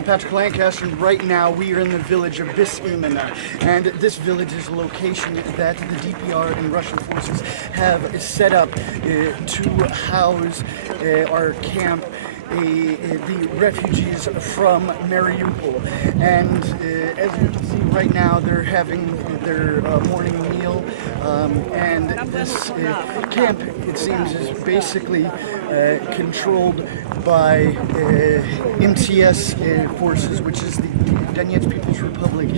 I'm Patrick Lancaster, and right now we are in the village of Bis-Imena. And this village is a location that the DPR and Russian forces have set up to house our camp, the refugees from Mariupol. And as you can see right now, they're having their morning meal. And this camp, it seems, is basically controlled by MTS forces, which is the Donetsk People's Republic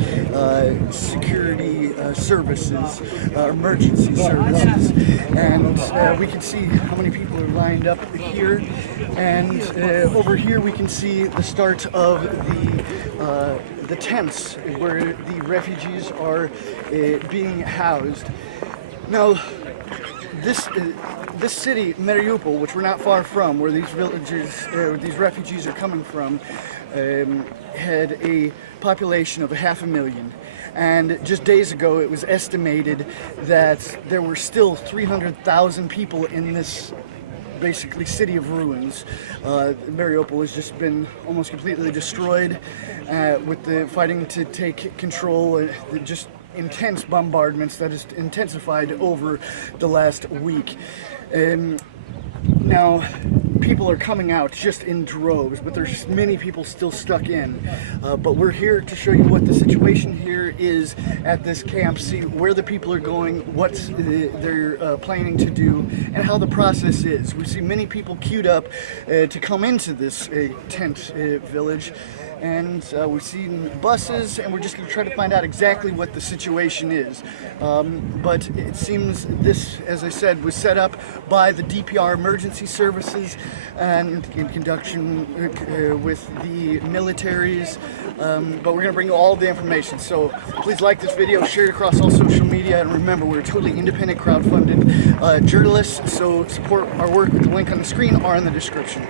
security services, emergency services. And we can see how many people are lined up here. And over here we can see the start of the tents where the refugees are being housed. Now, this city, Mariupol, which we're not far from, where these villagers, these refugees are coming from, had a population of 500,000. And just days ago, it was estimated that there were still 300,000 people in this basically city of ruins. Mariupol has just been almost completely destroyed with the fighting to take control, just intense bombardments that has intensified over the last week. Now, people are coming out just in droves, but there's many people still stuck in. But we're here to show you what the situation here is at this camp, see where the people are going, what they're planning to do, and how the process is. We see many people queued up to come into this tent village. And we've seen buses, and we're just going to try to find out exactly what the situation is. But it seems this, as I said, was set up by the DPR emergency services and in conjunction with the militaries. But we're going to bring you all the information. So please like this video, share it across all social media, and remember, we're a totally independent, crowdfunded journalists. So support our work with the link on the screen or in the description.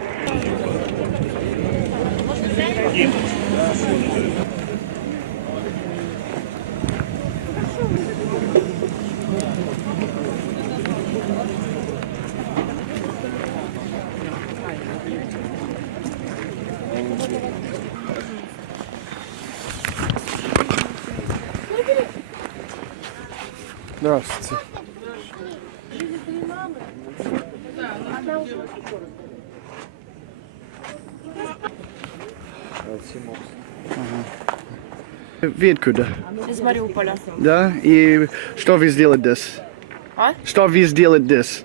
Здравствуйте. Вы откуда? Из Мариуполя. Да? И что вы сделали здесь? А? Что вы сделали здесь?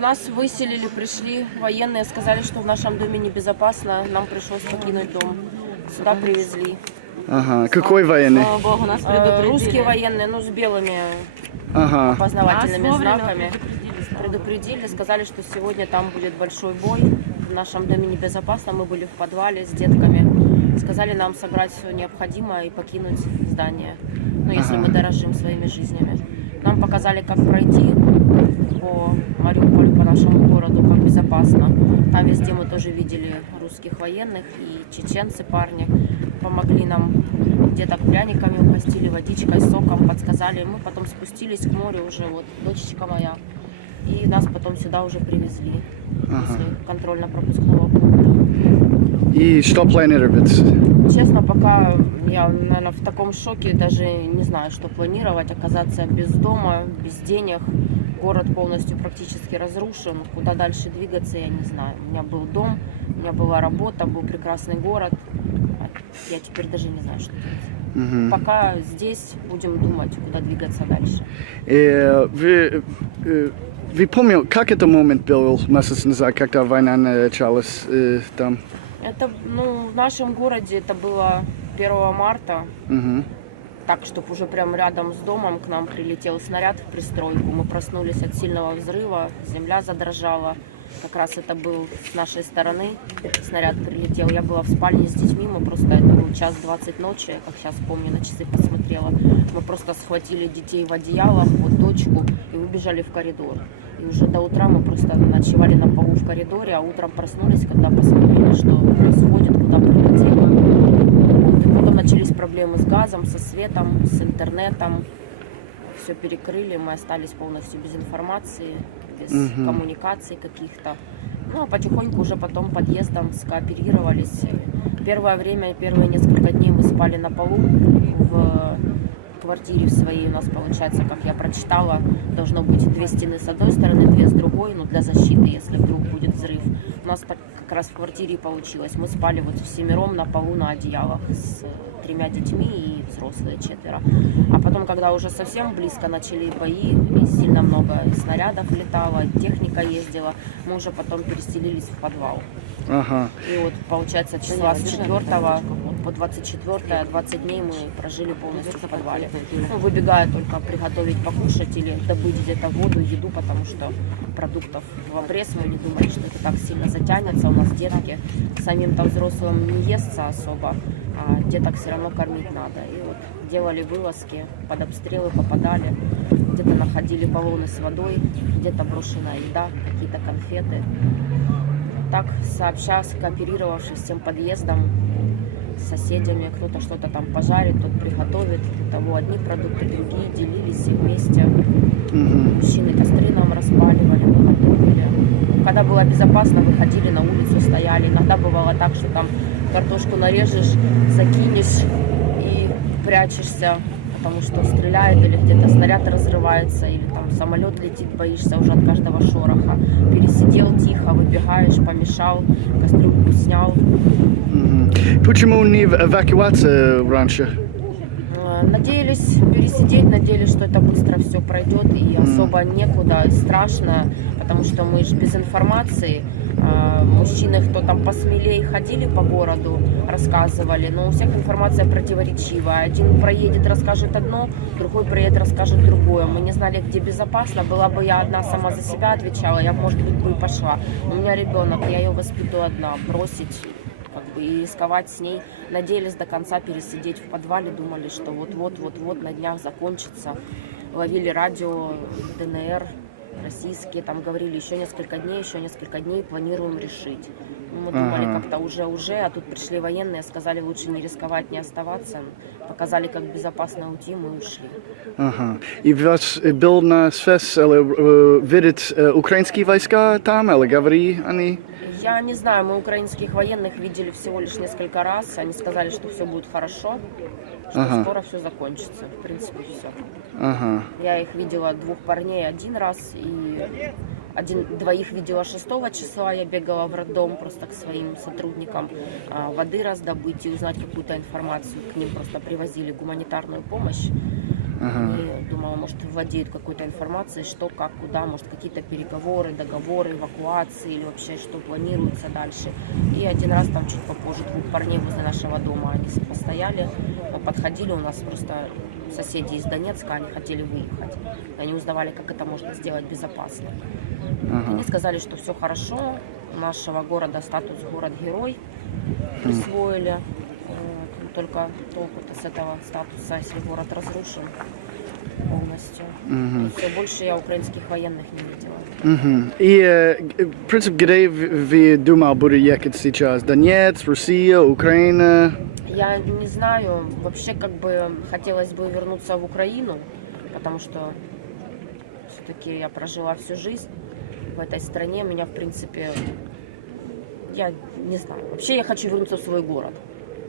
Нас выселили, пришли военные, сказали, что в нашем доме небезопасно, нам пришлось покинуть дом. Сюда привезли. Ага, какой военный? Слава Богу, нас предупредили. Русские военные, с белыми опознавательными знаками. Предупредили, сказали, что сегодня там будет большой бой. В нашем доме небезопасно, мы были в подвале с детками. Сказали нам собрать все необходимое и покинуть здание, если мы дорожим своими жизнями. Нам показали, как пройти по Мариуполю, по нашему городу, как безопасно. Там везде мы тоже видели русских военных и чеченцы, парни. Помогли нам, где-то пряниками угостили, водичкой, соком, подсказали. Мы потом спустились к морю уже, вот дочечка моя. И нас потом сюда уже привезли после контрольно-пропускного пункта. И что планируете? Честно, пока я, наверное, в таком шоке, даже не знаю, что планировать. Оказаться без дома, без денег. Город полностью практически разрушен. Куда дальше двигаться, я не знаю. У меня был дом, у меня была работа, был прекрасный город. Я теперь даже не знаю, что делать. Пока здесь будем думать, куда двигаться дальше. Вы помните, как этот момент был месяц назад, когда война началась там? Это, в нашем городе это было 1 марта. Так, чтобы уже прям рядом с домом к нам прилетел снаряд в пристройку. Мы проснулись от сильного взрыва, земля задрожала. Как раз это был с нашей стороны, снаряд прилетел. Я была в спальне с детьми, это был 1:20 ночи, как сейчас помню, на часы посмотрела. Мы просто схватили детей в одеялах, дочку, и выбежали в коридор. И уже до утра мы просто ночевали на полу в коридоре, а утром проснулись, когда посмотрели, что происходит, куда прилетело. И потом начались проблемы с газом, со светом, с интернетом. Все перекрыли, мы остались полностью без информации, без коммуникаций каких-то. А потихоньку уже потом подъездом скооперировались, Первое время, первые несколько дней мы спали на полу в квартире в своей. У нас получается, как я прочитала, должно быть 2 стены с одной стороны, 2 с другой, но для защиты, если вдруг будет взрыв. У нас как раз в квартире и получилось. Мы спали вот всемиром на полу на одеялах с 3 детьми и взрослые 4. А потом, когда уже совсем близко начали бои, и сильно много снарядов летало, техника ездила, мы уже потом переселились в подвал. Ага. И вот получается числа с 4 по 24, 20 дней мы прожили полностью в подвале. Ну, выбегая только приготовить покушать или добыть где-то воду, еду, потому что продуктов в обрез. Мы не думали, что это так сильно затянется. У нас детки, самим-то взрослым не естся особо, а деток все равно кормить надо. И вот делали вылазки, под обстрелы попадали, где-то находили баллоны с водой, где-то брошенная еда, какие-то конфеты. Так, сообща, скооперировавшись с тем подъездом, с соседями, кто-то что-то там пожарит, тот приготовит, у того одни продукты, другие, делились и вместе. Мужчины костры нам распаливали, мы готовили. Когда было безопасно, выходили на улицу, стояли. Иногда бывало так, что там картошку нарежешь, закинешь и прячешься, потому что стреляет или где-то снаряд разрывается, или там самолет летит, боишься уже от каждого шороха. Пересидел тихо, выбегаешь, помешал, кастрюльку снял. Почему не эвакуация раньше? Надеялись пересидеть, надеялись, что это быстро все пройдет и особо некуда, страшно, потому что мы же без информации. Мужчины, кто там посмелее, ходили по городу, рассказывали, но у всех информация противоречивая. Один проедет, расскажет одно, другой проедет, расскажет другое. Мы не знали, где безопасно. Была бы я одна сама за себя отвечала, я, может быть, бы и пошла. У меня ребенок, я ее воспитываю одна, бросить и рисковать с ней. Надеялись до конца пересидеть в подвале, думали, что вот-вот на днях закончится. Ловили радио ДНР, российские, там говорили еще несколько дней, планируем решить. Мы думали, как-то уже, а тут пришли военные, сказали, лучше не рисковать, не оставаться. Показали, как безопасно уйти, мы ушли. Ага. И вас был на связь, видят украинские войска там, или говорили они? Я не знаю, мы украинских военных видели всего лишь несколько раз. Они сказали, что все будет хорошо, что скоро все закончится. В принципе, все. Я их видела 2 парней 1 раз, и 2 видела 6 числа. Я бегала в роддом просто к своим сотрудникам воды раздобыть и узнать какую-то информацию. К ним просто привозили гуманитарную помощь. И думала, может, владеют какой-то информацией, что, как, куда, может, какие-то переговоры, договоры, эвакуации или вообще, что планируется дальше. И 1 раз там чуть попозже 2 парней возле нашего дома, они постояли, подходили, у нас просто соседи из Донецка, они хотели выехать. Они узнавали, как это можно сделать безопасно. Они сказали, что все хорошо, у нашего города статус город-герой присвоили. Только толку-то с этого статуса, если город разрушен полностью. Все больше я украинских военных не видела. И, в принципе, где вы думали, будет ехать сейчас? Донецк, Россия, Украина? Я не знаю. Вообще, как бы, хотелось бы вернуться в Украину, потому что все-таки я прожила всю жизнь в этой стране. Меня, в принципе, я не знаю. Вообще, я хочу вернуться в свой город.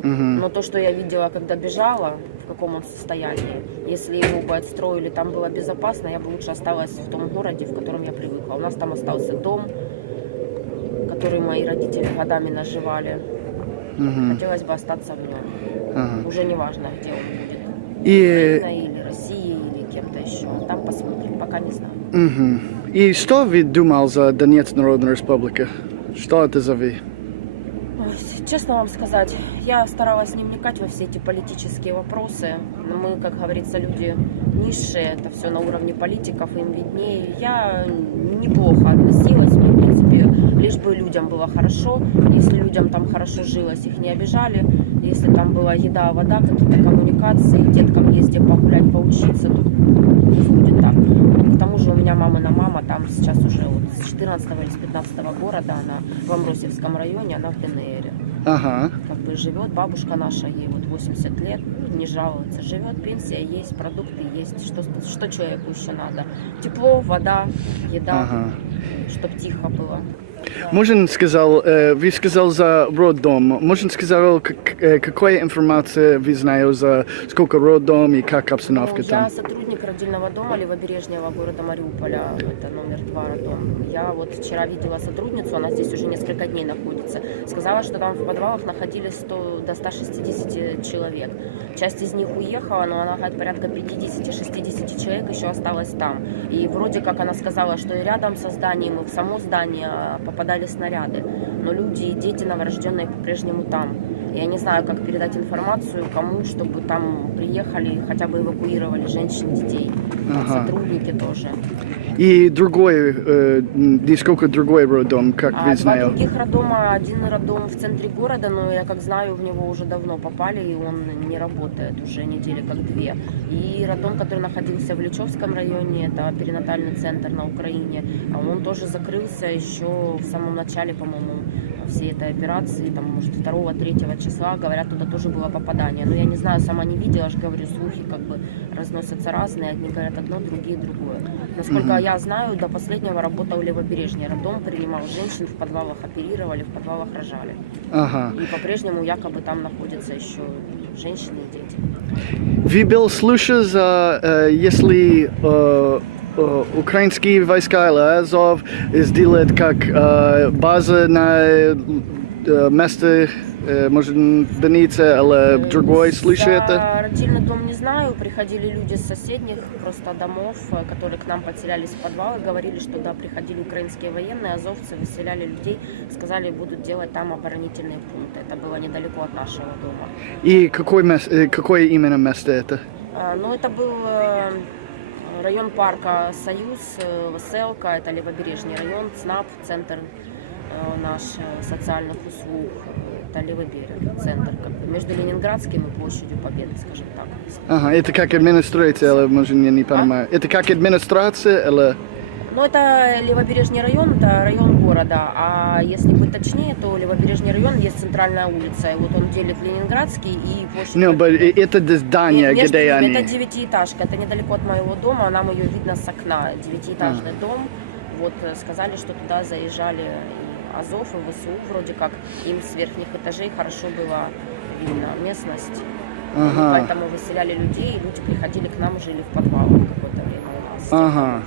Но то, что я видела, когда бежала, в каком он состоянии, если его бы отстроили, там было безопасно, я бы лучше осталась в том городе, в котором я привыкла. У нас там остался дом, который мои родители годами наживали. Хотелось бы остаться в нем. Уже не важно, где он будет. Украина или Россия, или кем-то еще. Там посмотрим, пока не знаю. И что вы думали за Донецк Народная Республика? Что это за вы? Честно вам сказать, я старалась не вникать во все эти политические вопросы. Мы, как говорится, люди низшие, это все на уровне политиков, им виднее. Я неплохо относилась, мне, в принципе, лишь бы людям было хорошо. Если людям там хорошо жилось, их не обижали. Если там была еда, вода, какие-то коммуникации, деткам ездить погулять, поучиться, то пусть будет так. К тому же у меня мамина мама там сейчас уже вот с 14 или с 15 города, она в Амросевском районе, она в ДНР. Ага. Как бы живет, бабушка наша, ей вот 80 лет, не жалуется, живет, пенсия есть, продукты есть, что человеку еще надо? Тепло, вода, еда, чтобы тихо было. Можно сказал, вы сказал за роддом, можно сказал, какая информация вы знаете за сколько роддом и как обстановка там? Я сотрудник родильного дома Левобережного города Мариуполя, это номер 2 роддом. Я вот вчера видела сотрудницу, она здесь уже несколько дней находится, сказала, что там в подвалах находились до 160 человек. Часть из них уехала, но она говорит, порядка 50-60 человек еще осталось там. И вроде как она сказала, что и рядом со зданием, и в само здание попадали снаряды, но люди и дети новорожденные по-прежнему там. Я не знаю, как передать информацию кому, чтобы там приехали, хотя бы эвакуировали женщин, детей, сотрудники тоже. И другой, несколько другой роддом, как вы Два знаете? других роддома, один роддом в центре города, но я как знаю, в него уже давно попали, и он не работает уже недели как 2. И роддом, который находился в Личевском районе, это перинатальный центр на Украине, он тоже закрылся еще в самом начале, по-моему, всей этой операции, там, может, 2-3 числа, говорят, туда тоже было попадание. Но я не знаю, сама не видела, аж говорю, слухи как бы разносятся разные, одни говорят одно, другие другое. Насколько я знаю, до последнего работал Левобережный роддом, принимал женщин, в подвалах оперировали, в подвалах рожали. И по-прежнему якобы там находятся еще женщины и дети. Вы был слышал, если украинские войска или Азов сделают как база на место, может, больница или другой, слышал это? Родильный дом не знаю, приходили люди с соседних просто домов, которые к нам потерялись в подвалы, говорили, что да, приходили украинские военные, азовцы выселяли людей, сказали, будут делать там оборонительные пункты. Это было недалеко от нашего дома. И какое именно место это? Ну, это был район парка Союз, Веселка, это Левобережный район, ЦНАП, центр наш социальных услуг, это левый берег, центр, как бы, между Ленинградским и площадью Победы, скажем так. Это как администрация, или, может, я не понимаю. Это как администрация, или... Ну, это Левобережный район, это район города, а если быть точнее, то Левобережный район есть центральная улица, и вот он делит Ленинградский и площадь... это здание, Нет, где они... Это 9-этажка, это недалеко от моего дома, нам ее видно с окна, 9-этажный дом, вот сказали, что туда заезжали и Азов, и ВСУ, вроде как им с верхних этажей хорошо было видно местность, поэтому выселяли людей, и люди приходили к нам, жили в подвалах какое-то время у нас.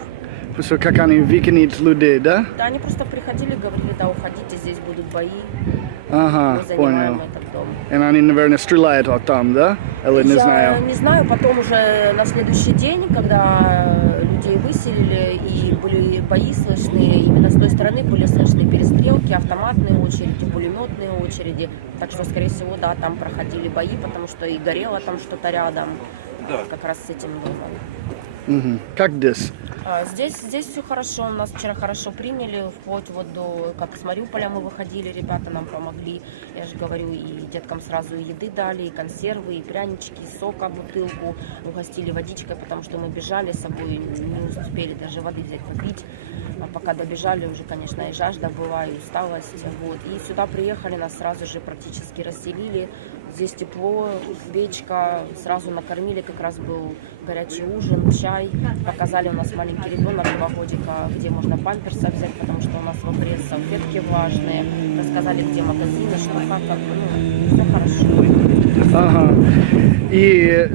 Что, как они выкинут людей, да? Да, они просто приходили, говорили, да, уходите, здесь будут бои, мы занимаем этот дом. И они, наверное, стреляют там, да? Или не знаю? Я не знаю, потом уже на следующий день, когда людей выселили и были бои слышны, именно с той стороны были слышны перестрелки, автоматные очереди, пулеметные очереди. Так что, скорее всего, да, там проходили бои, потому что и горело там что-то рядом, как раз с этим домом. Как здесь? Здесь все хорошо, нас вчера хорошо приняли, вплоть вот до, как с Мариуполя мы выходили, ребята нам помогли, я же говорю, и деткам сразу и еды дали, и консервы, и прянички, и сока, бутылку, угостили водичкой, потому что мы бежали с собой, не успели даже воды взять попить, а пока добежали, уже, конечно, и жажда была, и усталость, вот, и сюда приехали, нас сразу же практически расселили. Здесь тепло, печка, сразу накормили, как раз был горячий ужин, чай. Показали, у нас маленький ребенок 2 годика, где можно памперса взять, потому что у нас в обрез салфетки влажные. Рассказали, где магазины, что как бы, все хорошо. И,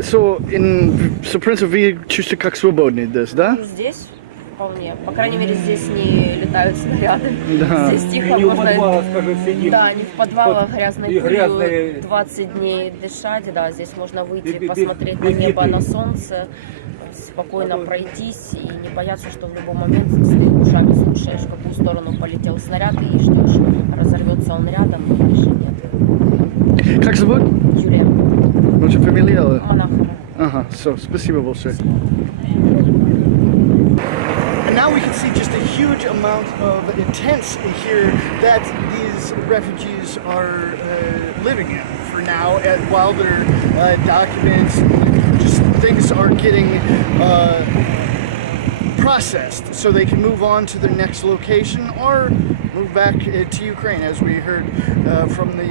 в принципе, вы чувствуете как свободны здесь, да? Здесь вполне. По крайней мере, здесь не летают снаряды. Да. Здесь тихо, не в можно... подвалах, скажем, сидим. Да, не в подвалах грязной И пылью грязные- 20 дней дышать. Да, здесь можно выйти, посмотреть на небо, на солнце, спокойно пройтись и не бояться, что в любой момент ты ушами слушаешь, в какую сторону полетел снаряд и ждешь, разорвется он рядом или же нет. Как зовут? Юлия Ваша фамилия? Монахова. Спасибо большое. And now we can see just a huge amount of tents here that these refugees are living in for now, while their documents, just things are getting processed so they can move on to their next location or move back to Ukraine, as we heard from the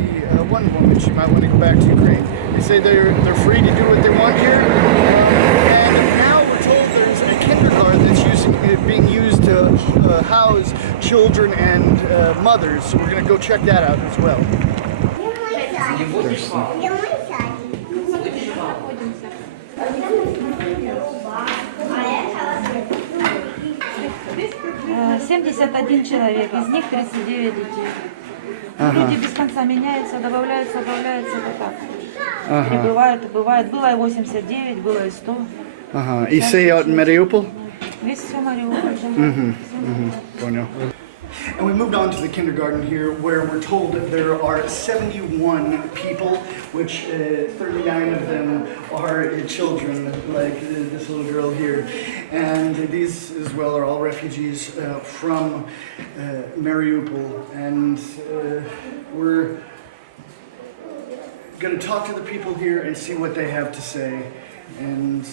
one woman. She might want to go back to Ukraine. They say they're free to do what they want here. And now we're told there's a kindergarten that's being used to house children and mothers. So we're going to go check that out as well. 71 человек, из них 39 детей. Люди без конца меняются, добавляются, это так. Прибывает и бывает. Было и 89, было и 100. Ага. И все out in Mariupol? Весь все Мариуполь. Понял. And we moved on to the kindergarten here, where we're told that there are 71 people, which 39 of them are children, like this little girl here. And these as well are all refugees from Mariupol. And we're going to talk to the people here and see what they have to say. And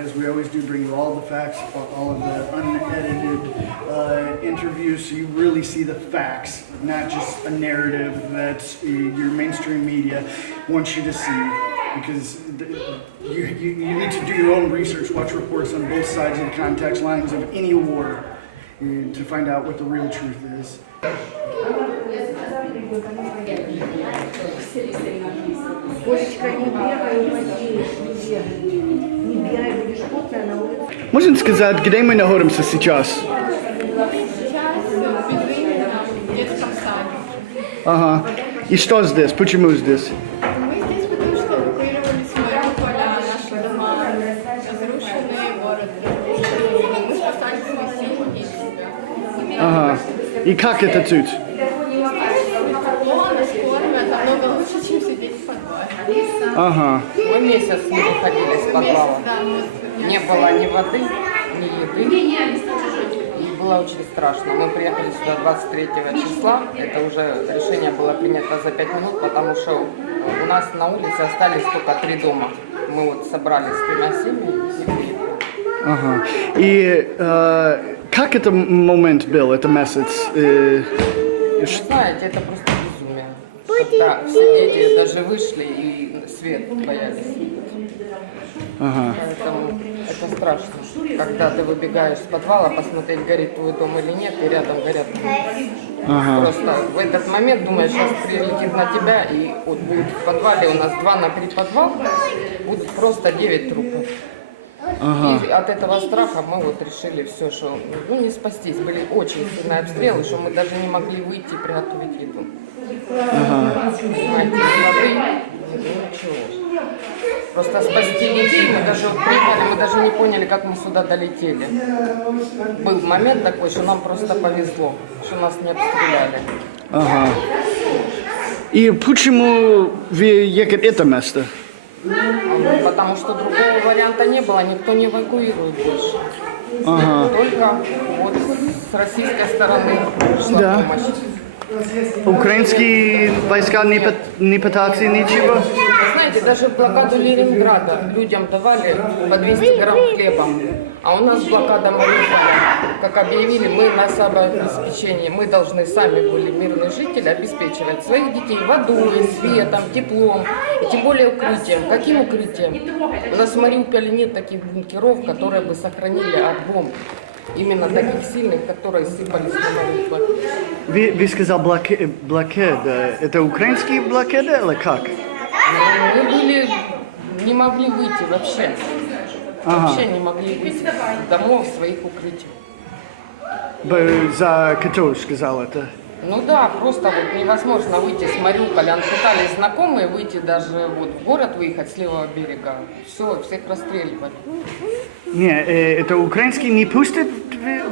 as we always do, bring you all the facts, all of the unedited interviews, so you really see the facts, not just a narrative that your mainstream media wants you to see. Because you need to do your own research, watch reports on both sides of the context lines of any war to find out what the real truth is. Можно сказать, где мы находимся сейчас? Ага. И что здесь? Почему здесь? Мы здесь, потому что эвакуировали с Мариуполя, наши дома разрушены, город разрушен. Мы спасали свои семьи и себя. Ага. И как это тут? Тепло, нас кормят, намного лучше, чем сидеть в подвале. Ага. Мы месяц не выходили из подвала. Не было ни воды, ни еды. И было очень страшно. Мы приехали сюда 23 числа. Это уже решение было принято за 5 минут, потому что у нас на улице остались только 3 дома. Мы вот собрались с 3 семьями и приехали. Ага. И как это момент был, это месяц? Вы знаете, это просто безумие. Когда все дети даже вышли и свет боялись. Ага. Поэтому это страшно. Когда ты выбегаешь с подвала, посмотреть, горит твой дом или нет, и рядом горят. Ага. Просто в этот момент думаешь, сейчас прилетит на тебя, и вот будет в подвале, у нас 2 на 3 подвал, будет просто 9 трупов. Ага. И от этого страха мы вот решили все, что не спастись. Были очень сильные обстрелы, что мы даже не могли выйти и приготовить еду. Понимаете, ни воды, ничего. Просто спасти детей, мы даже приехали, мы даже не поняли, как мы сюда долетели. Был момент такой, что нам просто повезло, что нас не обстреляли. Ага. И почему вы ехали это место? Потому что другого варианта не было, никто не эвакуирует больше. Ага. Только вот с российской стороны шла Да. помощь. Украинские войска не пытаются ничего? Вы знаете, даже в блокаду Ленинграда людям давали по 200 грамм хлеба. А у нас блокада Мариуполя, как объявили, мы на самообеспечение, мы должны сами были, мирные жители, обеспечивать своих детей водой, светом, теплом, и тем более укрытием. Каким укрытием? У нас в Мариуполе нет таких бункеров, которые бы сохранили от бомб. Именно таких сильных, которые сыпались на Мариуполь. Вы сказали блокада. Это украинские блокады или как? Мы были, не могли выйти вообще. Вообще не могли выйти из домов, своих укрытий. За кто сказал это? Ну да, просто вот невозможно выйти с Мариуполя. Пытались знакомые выйти даже вот в город выехать с левого берега. Все, всех расстреливали. Не, это украинские не пустят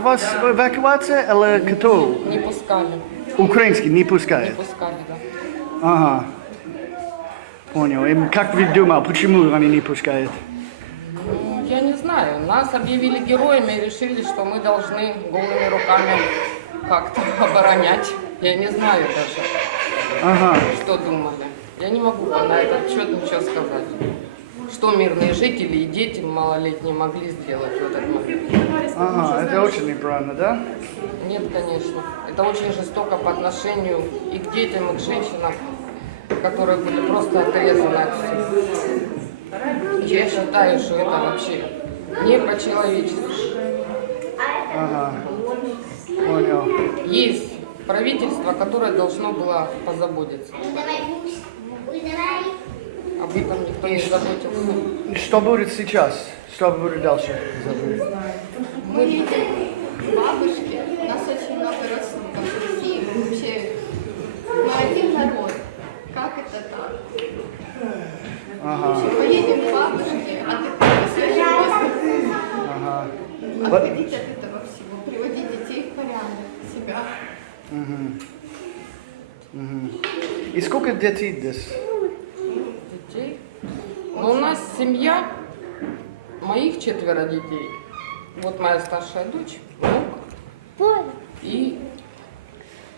вас в эвакуацию или кто? Не пускали. Украинские не Не пускают? пускали, да. Ага. Понял. И как вы думали, почему они не пускают? Ну, я не знаю. Нас объявили героями и решили, что мы должны голыми руками как-то оборонять. Я не знаю даже, Ага. что думали. Я не могу на этот счет ничего сказать. Что мирные жители и дети малолетние могли сделать в этот момент. Ага, это очень неправильно, да? Нет, конечно. Это очень жестоко по отношению и к детям, и к женщинам, которые были просто отрезаны от всего. Я считаю, что это вообще не по-человечески. Ага. Понял. Есть правительство, которое должно было позаботиться. Об этом никто не заботился. Что будет сейчас? Что будет дальше? Мы видим бабушки, у нас очень много родственников в России, мы вообще мы один народ. Как это так? Ага. Поедем к бабушке, отдыхаем, Ага. отходить от этого всего, приводить детей в порядок, себя. И сколько детей здесь? Детей. Но у нас семья, моих 4 детей. Вот моя старшая дочь, внук. И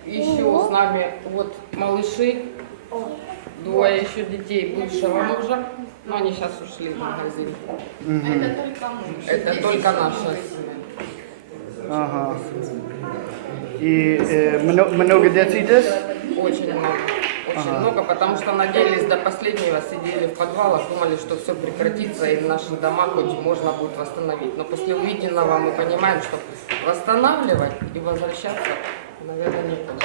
еще с нами вот малыши, 2 еще детей бывшего мужа, но они сейчас ушли в магазин. Это только мы. Это только наша семья. Ага. И много детей здесь? Очень много. Очень много, потому что надеялись до последнего, сидели в подвалах, думали, что все прекратится и наши дома хоть можно будет восстановить. Но после увиденного мы понимаем, что восстанавливать и возвращаться, наверное, некуда.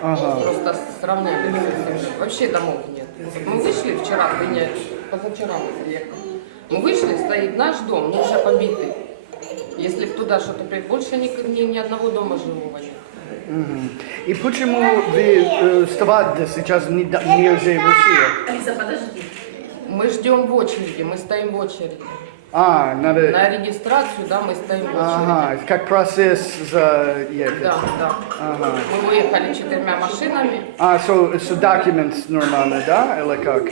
Ага. Просто сравняли все с землей. Вообще домов нет. Мы вышли вчера, позавчера мы приехали. Мы вышли, стоит наш дом, но уже побитый. Если туда что-то приедет, больше ни одного дома живого нет. И почему вы вставать сейчас нельзя в России? Алиса, подожди. Мы ждем в очереди, мы стоим в очереди. А, надо... На регистрацию, да, мы стоим в очереди. Ага, как процесс заехать. Да, да. Ага. Мы выехали 4 машинами. А, so documents нормально, да? Или как?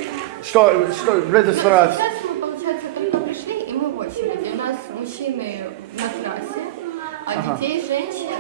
Что регистрация? Сейчас мы, получается, только пришли, и мы в очереди. У нас мужчины на трассе, а детей, женщин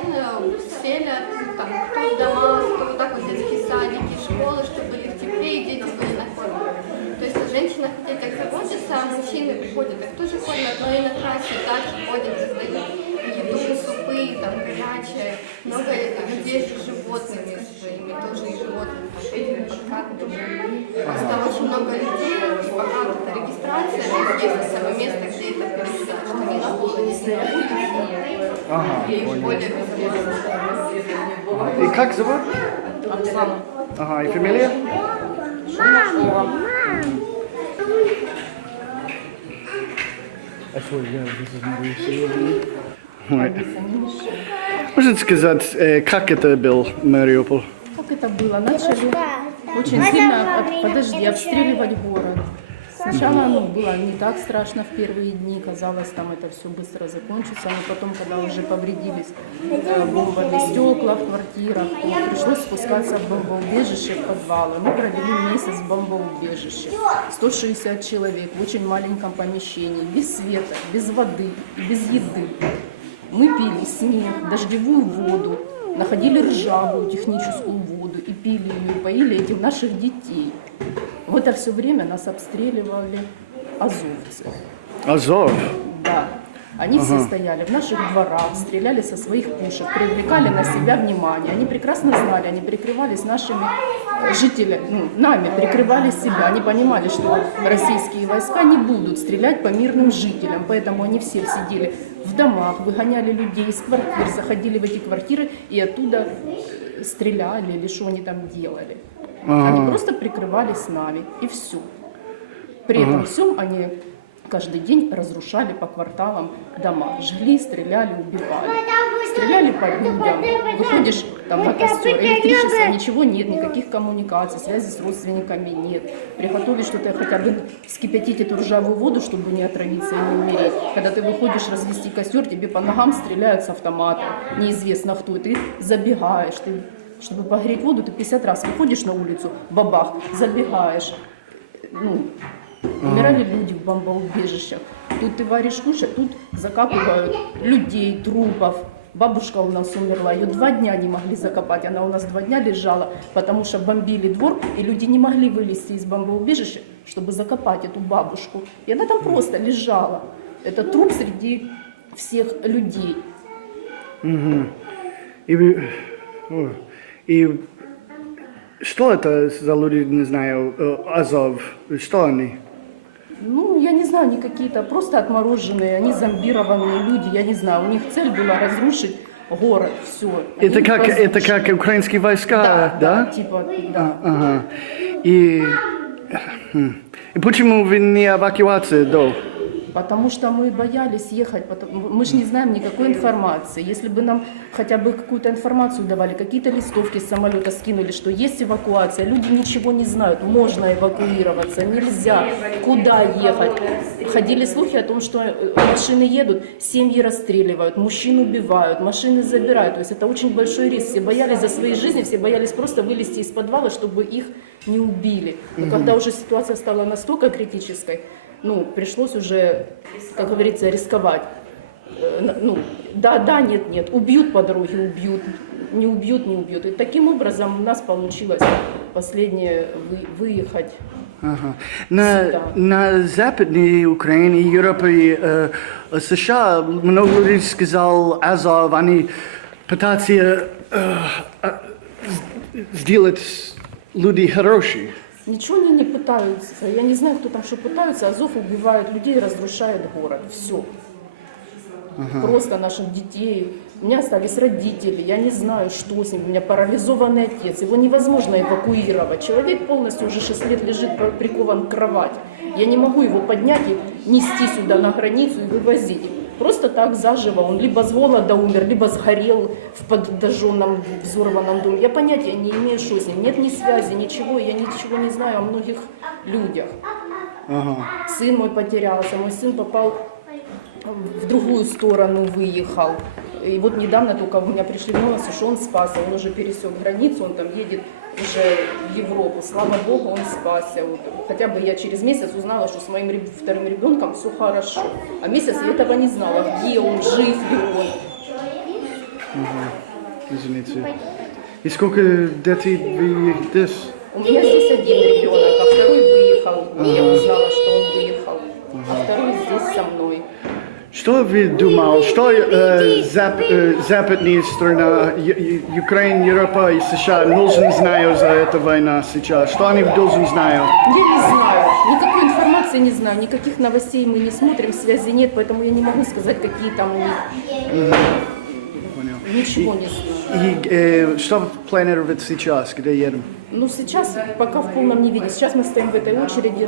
селят, там, кто в дома, кто вот так вот детские садики, школы, чтобы были в тепле, и дети были накормлены. То есть женщины о детях заботятся, а мужчины приходят, их тоже кормят, но и на трассе также ходят, раздают еду, супы, там, горячее. Много людей с животными своими, тоже и животными, этими подкармливают. Просто очень много людей, и пока вот эта регистрация, есть на самое место, где это пересадить, что не на улице, не на улице. Ага, И понял. более безопасно. И как зовут? Оксана. Ага, и фамилия? Шумашова. Можно сказать, как это был Мариуполь? Как это было? Начали очень сильно, обстреливать город. Сначала было не так страшно в первые дни, казалось, там это все быстро закончится, но потом, когда уже повредились бомбами стекла в квартирах, то пришлось спускаться в бомбоубежище, в подвалы. Мы провели месяц в бомбоубежище. 160 человек в очень маленьком помещении, без света, без воды, без еды. Мы пили снег, дождевую воду, находили ржавую техническую воду и пили ее, поили этих наших детей. В это все время нас обстреливали азовцы. Азов? Да. Они все стояли в наших дворах, стреляли со своих пушек, привлекали на себя внимание. Они прекрасно знали, они прикрывались нашими жителями, нами прикрывали себя. Они понимали, что российские войска не будут стрелять по мирным жителям, поэтому они все сидели в домах, выгоняли людей из квартир, заходили в эти квартиры и оттуда стреляли или что они там делали. Они просто прикрывались нами и все. При этом всем они каждый день разрушали по кварталам дома, жгли, стреляли, убивали. Стреляли по людям. Выходишь там на костер, электричества, ничего нет, никаких коммуникаций, связи с родственниками нет. Приготовить что-то, хотя бы вскипятить эту ржавую воду, чтобы не отравиться и не умереть. Когда ты выходишь развести костер, тебе по ногам стреляют с автомата, неизвестно кто, ты забегаешь, ты, чтобы погреть воду, ты 50 раз выходишь на улицу, бабах, забегаешь. Умирали люди в бомбоубежищах. Тут ты варишь кушать, тут закапывают людей, трупов. Бабушка у нас умерла, ее 2 дня не могли закопать. Она у нас 2 дня лежала, потому что бомбили двор, и люди не могли вылезти из бомбоубежища, чтобы закопать эту бабушку. И она там просто лежала. Это труп среди всех людей. И что это за люди, не знаю, Азов? Что они? Ну, я не знаю, они какие-то просто отмороженные, они зомбированные люди, я не знаю. У них цель была разрушить город, все. Это как украинские войска, да? Типа, да. Ага. И почему вы не эвакуация до? Потому что мы боялись ехать, мы же не знаем никакой информации. Если бы нам хотя бы какую-то информацию давали, какие-то листовки с самолета скинули, что есть эвакуация, люди ничего не знают, можно эвакуироваться, нельзя, куда ехать. Ходили слухи о том, что машины едут, семьи расстреливают, мужчин убивают, машины забирают. То есть это очень большой риск. Все боялись за свои жизни, все боялись просто вылезти из подвала, чтобы их не убили. Но когда уже ситуация стала настолько критической, ну, пришлось уже, как говорится, рисковать. Ну, да, нет, убьют по дороге, убьют, не убьют. И таким образом у нас получилось последнее выехать. Ага. На Западной Украине, Европе, США много людей сказал, Азов, они пытаются сделать людей хорошие. Ничего они не пытаются. Я не знаю, кто там что пытаются. Азов убивает людей, разрушает город. Все. Просто наших детей. У меня остались родители. Я не знаю, что с ним. У меня парализованный отец. Его невозможно эвакуировать. Человек полностью уже 6 лет лежит прикован к кровати. Я не могу его поднять и нести сюда на границу и вывозить. Просто так заживо. Он либо с голода умер, либо сгорел в подожженном, взорванном доме. Я понятия не имею, что с ним. Нет ни связи, ничего. Я ничего не знаю о многих людях. Сын мой потерялся. Мой сын попал в другую сторону, выехал. И вот недавно только у меня пришли новости, что он спасся. Он уже пересек границу, он там едет уже в Европу. Слава Богу, он спасся. Вот. Хотя бы я через месяц узнала, что с моим вторым ребенком все хорошо. А месяц я этого не знала, где он, жив ли он. Извините. И сколько детей вы здесь? У меня здесь один ребенок, а второй выехал. Я узнала, что он выехал. А второй здесь со мной. Что вы думали, что западные страны, Украина, Европа и США должны знать за эту войну сейчас? Что они должны знать? Я не знаю, никакой информации не знаю, никаких новостей мы не смотрим, связи нет, поэтому я не могу сказать, какие там у них. Ничего не знаю. И что планируют сейчас, где едем? Ну, сейчас пока в полном невидении. Сейчас мы стоим в этой очереди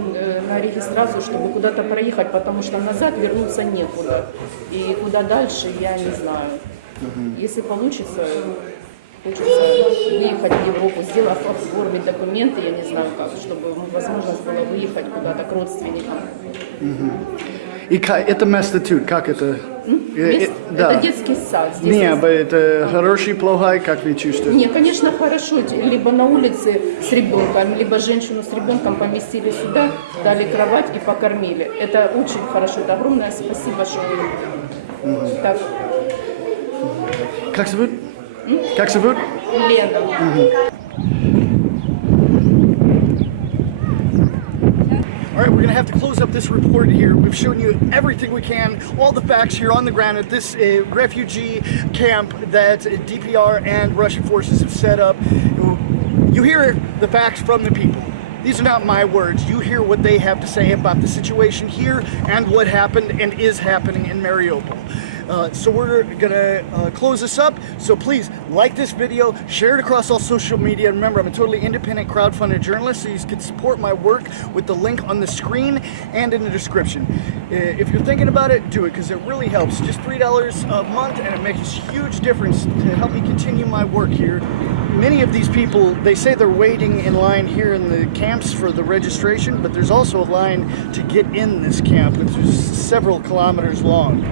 на регистрацию, чтобы куда-то проехать, потому что назад вернуться некуда. И куда дальше, я не знаю. Если получится, хочется выехать в Европу, сделав, оформить документы, я не знаю как, чтобы возможность была выехать куда-то к родственникам. И это место тут, как это? Это детский сад. Здесь Нет, это хороший, плохой, как вы чувствуете? Нет, конечно, хорошо. Либо на улице с ребенком, либо женщину с ребенком поместили сюда, дали кровать и покормили. Это очень хорошо. Это огромное спасибо, что вы так. Как зовут? Как зовут? Лена. All right, we're going to have to close up this report here. We've shown you everything we can, all the facts here on the ground at this refugee camp that DPR and Russian forces have set up. You hear the facts from the people. These are not my words. You hear what they have to say about the situation here and what happened and is happening in Mariupol. So we're gonna close this up. So please like this video, share it across all social media. Remember, I'm a totally independent crowdfunded journalist, so you can support my work with the link on the screen and in the description. If you're thinking about it, do it, because it really helps. Just $3 a month, and it makes a huge difference to help me continue my work here. Many of these people, they say they're waiting in line here in the camps for the registration, but there's also a line to get in this camp, which is several kilometers long.